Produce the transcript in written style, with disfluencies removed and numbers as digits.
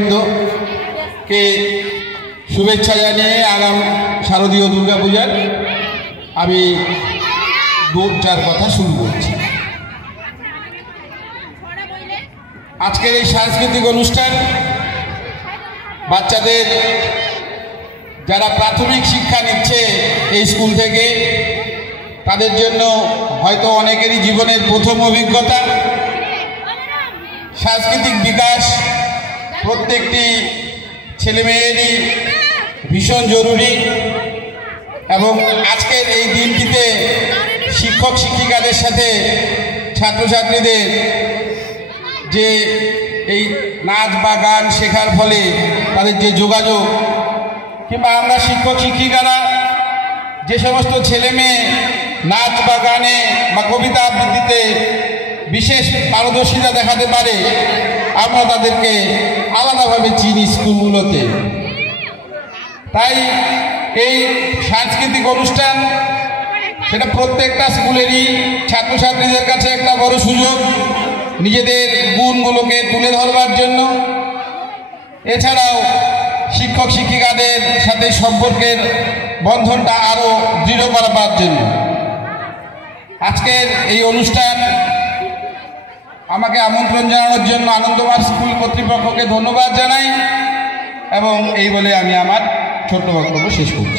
के शुभेच्छा जानिए आगाम शारदीय दुर्गा पूजार আমি দু চার কথা শুরু করছি। আজকের এই সাংস্কৃতিক অনুষ্ঠান বাচ্চাদের যারা প্রাথমিক শিক্ষা নিচ্ছে এই স্কুল থেকে তাদের জন্য হয়তো অনেকেরই জীবনের প্রথম অভিজ্ঞতা। সাংস্কৃতিক বিকাশ প্রত্যেকটি ছেলেমেয়েরই ভীষণ জরুরি এবং আজকের এই দিনটিতে শিক্ষক শিক্ষিকাদের সাথে ছাত্রছাত্রীদের যে এই নাচ বা গান শেখার ফলে তাদের যে যোগাযোগ কিংবা আমরা শিক্ষক শিক্ষিকারা যে সমস্ত ছেলে মেয়ে নাচ বা গানে বা কবিতা আবৃত্তিতে বিশেষ পারদর্শিতা দেখাতে পারে আমরা তাদেরকে আলাদাভাবে চিনি স্কুলগুলোতে। তাই এই সাংস্কৃতিক অনুষ্ঠান সেটা প্রত্যেকটা স্কুলেরই ছাত্রছাত্রীদের কাছে একটা বড় সুযোগ নিজেদের গুণগুলোকে তুলে ধরবার জন্য, এছাড়াও শিক্ষক শিক্ষিকাদের সাথে সম্পর্কের বন্ধনটা আরও দৃঢ় করার জন্য। আজকের এই অনুষ্ঠান আমাকে আমন্ত্রণ জানানোর জন্য আনন্দমার্গ স্কুল কর্তৃপক্ষকে ধন্যবাদ জানাই এবং এই বলে আমি আমার ছোট্ট বক্তব্য শেষ করছি।